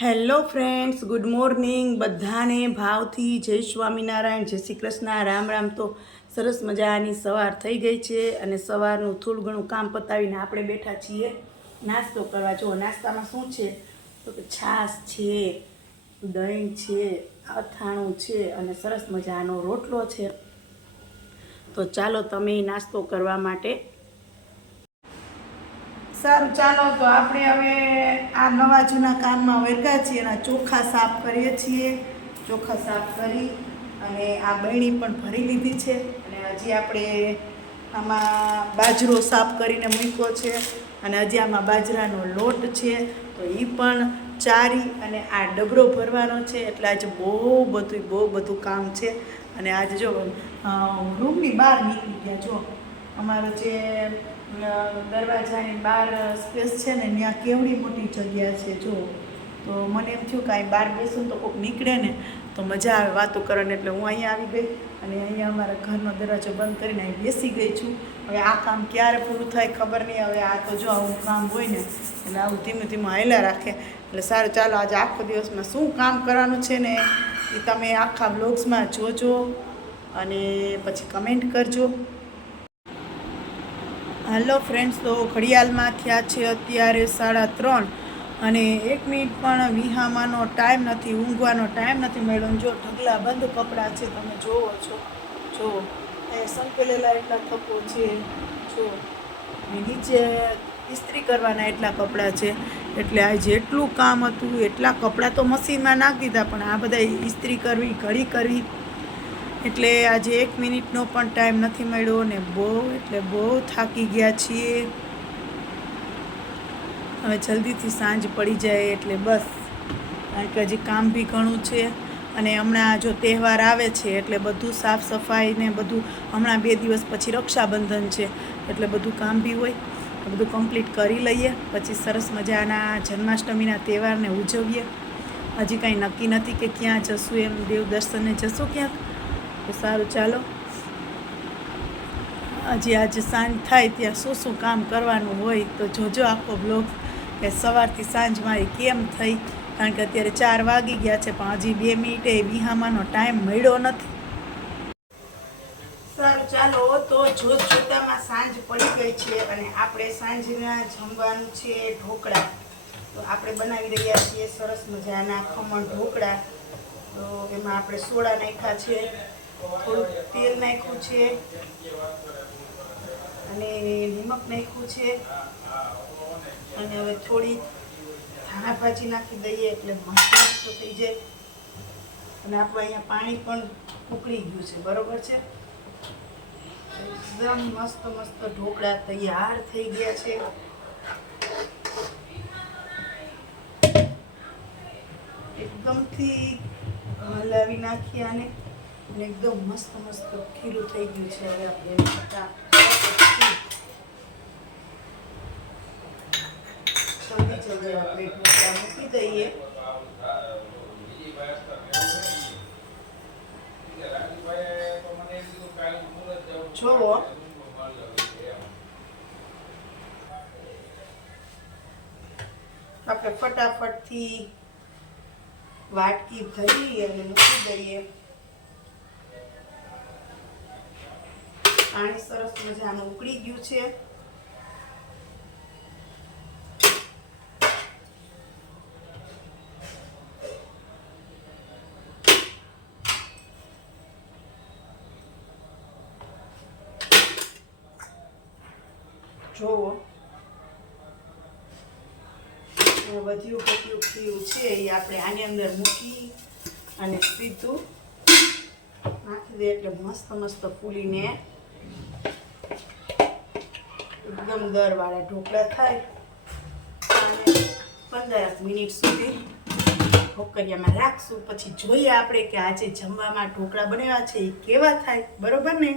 Hello friends, good morning બધાને. ભાવથી જય સ્વામિનારાયણ, જય શ્રી કૃષ્ણ, રામ રામ. તો સરસ મજાની સવાર થઈ ગઈ છે અને સવારનું થોડું ઘણું કામ પતાવીને આપણે બેઠા છીએ નાસ્તો કરવા. જો નાસ્તામાં શું છે તો કે છાશ છે, દહીં છે, અથાણું છે અને સરસ મજાનો રોટલો છે. તો ચાલો તમે નાસ્તો કરવા માટે. સારું, ચાલો તો આપણે હવે આ નવા જૂના કામમાં વળગ્યા છીએ. એના ચોખા સાફ કરીએ છીએ. ચોખા સાફ કરી અને આ બરણી પણ ભરી લીધી છે અને હજી આપણે આમાં બાજરો સાફ કરીને મૂક્યો છે અને હજી આમાં બાજરાનો લોટ છે તો એ પણ ચારી અને આ ડબરો ભરવાનો છે. એટલે આજે બહુ બધું કામ છે. અને આજે જો રૂમની બહાર નીકળી ગયા. જો અમારો જે દરવાજાની બહાર સ્પેસ છે ને ત્યાં કેવડી મોટી જગ્યા છે. જો તો મને એમ થયું કે અહીં બહાર બેસું તો કોઈક નીકળે ને તો મજા આવે વાતો કરવાની. એટલે હું અહીંયા આવી ગઈ અને અહીંયા અમારા ઘરનો દરવાજો બંધ કરીને અહીં બેસી ગઈ છું. હવે આ કામ ક્યારે પૂરું થાય ખબર નહીં. હવે આ તો જો આવું કામ હોય ને એટલે આવું ધીમે ધીમે હાલ્યા રાખે. એટલે સારું, ચાલો આજે આખો દિવસમાં શું કામ કરવાનું છે ને એ તમે આખા બ્લોગ્સમાં જોજો અને પછી કમેન્ટ કરજો. હેલો ફ્રેન્ડ્સ, તો ઘડિયાળમાં થયા છે અત્યારે 3:30 અને 1 મિનિટ પણ વિહામાનો ટાઈમ નથી, ઊંઘવાનો ટાઈમ નથી મળ્યો. જો ઢગલા બંધ કપડાં છે, તમે જોવો છો. જો એ સંકેલેલા એટલા થપ્પો છે. જો નીચે ઇસ્ત્રી કરવાના એટલા કપડાં છે. એટલે આ જેટલું કામ હતું એટલા કપડાં તો મશીનમાં નાખી દીધા, પણ આ બધા ઇસ્ત્રી કરવી, ઘડી કરવી, એટલે આજે 1 મિનિટનો પણ ટાઈમ નથી મળ્યો ને બહુ થાકી ગયા છીએ. હવે જલ્દીથી સાંજ પડી જાય એટલે બસ, કારણ કે હજી કામ બી ઘણું છે. અને હમણાં જો તહેવાર આવે છે એટલે બધું સાફ સફાઈ ને બધું, હમણાં 2 દિવસ પછી રક્ષાબંધન છે એટલે બધું કામ બી હોય. બધું કમ્પ્લીટ કરી લઈએ પછી સરસ મજાના જન્માષ્ટમીના તહેવારને ઉજવીએ. હજી કાંઈ નક્કી નથી કે ક્યાં જશું, એમ દેવ દર્શને જશું ક્યાંક. તો સારું, ચાલો હજી આજે સાંજ થાય ત્યાં શું કામ કરવાનું હોય તો જોજો આખો બ્લોગ કે સવારથી સાંજ મારી કેમ થઈ. કારણ કે અત્યારે 4 વાગી ગયા છે પણ હજી 2 મિનિટે વિહામાનો ટાઈમ મળ્યો નથી. સારું, ચાલો તો જોતામાં સાંજ પડી ગઈ છે અને આપણે સાંજના જમવાનું છે ઢોકળા. તો આપણે બનાવી રહ્યા છીએ સરસ મજાના ખમણ ઢોકળા. તો એમાં આપણે સોડા નાખ્યા છે, થોડુંક તેલ નાખ્યું છે અને નિમક નાખ્યું છે અને હવે થોડી ધાણા ભાજી નાખી દઈએ એટલે મસ્ત થઈ જાય. અને આપણે અહીંયા પાણી પણ ઉકળી ગયું છે, બરોબર છે. એકદમ મસ્ત ઢોકળા તૈયાર થઈ ગયા છે. એકદમથી હલાવી નાખીએ આને અને એકદમ મસ્ત ખીરું થઈ ગયું છે. હવે આપણે જલ્દી આપણે ઢોકળા મૂકી દઈએ. જોવો આપણે ફટાફટથી વાટકી ભરી અને મૂકી દઈએ. પાણી સરસ મજાનું ઉકળી ગયું છે. જોવો વધ્યું ઘટ્યું ખીરું છે એ આપણે આની અંદર મૂકી અને સીધું નાખી દઈએ એટલે મસ્ત ફૂલીને એકદમ દરવાળા ઢોકળા થાય. અને 15 મિનિટ સુધી ઢોકળિયામાં રાખશું. પછી જોઈએ આપણે કે આજે જમવામાં ઢોકળા બનાવ્યા છે એ કેવા થાય, બરોબર ને.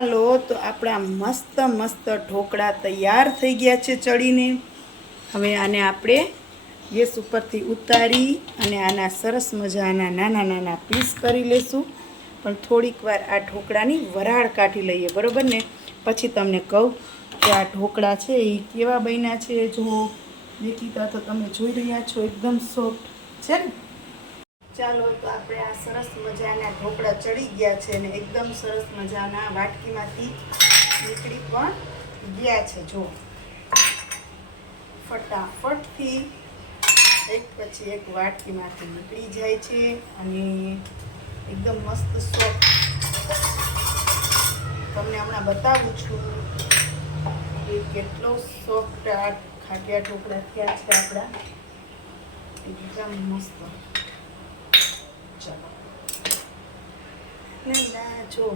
ચાલો, તો આપણા મસ્ત ઢોકળા તૈયાર થઈ ગયા છે ચડીને. હવે આને આપણે ગેસ ઉપરથી ઉતારી અને આના સરસ મજાના નાના પીસ કરી લેશું. પણ થોડીક વાર આ ઢોકળાની વરાળ કાઢી લઈએ, બરોબર ને. પછી તમને કહું કે આ ઢોકળા છે એ કેવા બન્યા છે. જો દેખીતા તો તમે જોઈ રહ્યા છો એકદમ સોફ્ટ છે ને. ચાલો તો આપણે આ સરસ મજાના ઢોકળા ચડી ગયા છે અને એકદમ સરસ મજાના વાટકીમાંથી નીકળી પણ ગયા છે. જો ફટાફટથી એક પછી એક વાટકીમાંથી નીકળી જાય છે અને એકદમ મસ્ત સોફ્ટ. તમને હમણાં બતાવું છું કે કેટલો સોફ્ટ આ ખાટિયા ઢોકળા થયા છે આપણા. એકદમ મસ્ત. ચાલો જો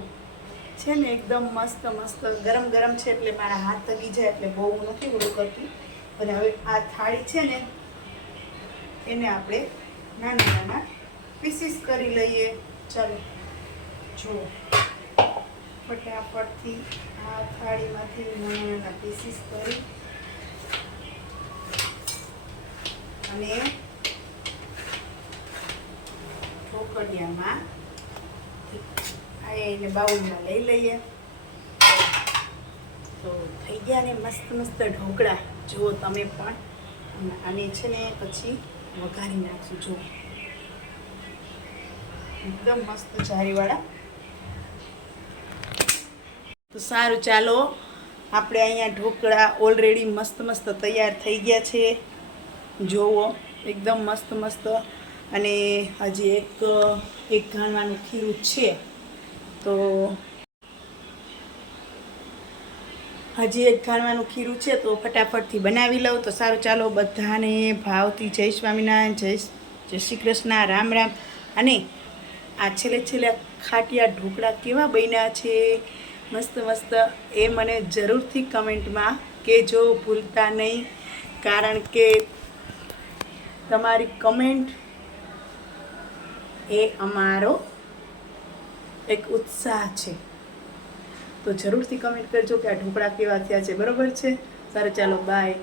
છે ને એકદમ મસ્ત મસ્ત ગરમ ગરમ છે એટલે મારા હાથ તગી જાય એટલે બહુ નથી ઓલું કરતી. અને હવે આ થાળી છે ને એને આપણે નાના નાના પીસીસ કરી લઈએ. ચાલો જુઓ ફટાફટથી આ થાળીમાંથી નાના નાના પીસીસ કરી અને ઢોકળિયામાં એને બાઉલમાં લઈ લઈએ. તો થઈ ગયા ને મસ્ત મસ્ત ઢોકળા. જુઓ તમે પણ. આને છે ને પછી વઘારી નાખશું. જુઓ એકદમ મસ્ત જારીવાળા. તો સારું ચાલો આપણે અહીંયા ઢોકળા ઓલરેડી મસ્ત મસ્ત તૈયાર થઈ ગયા છે. જોવો એકદમ મસ્ત મસ્ત. અને હજી એક ઘાણવાનું ખીરું છે તો ફટાફટથી બનાવી લઉં. તો સારું ચાલો બધાને ભાવથી જય સ્વામિનારાયણ, જય શ્રી કૃષ્ણ, રામ રામ. અને આ છેલ્લે ખાટિયા ઢોકળા કેવા બન્યા છે મસ્ત મસ્ત એ મને જરૂરથી કમેન્ટમાં કહેજો ભૂલતા નહીં. કારણ કે તમારી કમેન્ટ એ અમારો એક ઉત્સાહ છે. તો જરૂરથી કમેન્ટ કરજો કે આ ઢોકળા કેવા થયા છે. બરાબર છે. સારું ચાલો બાય.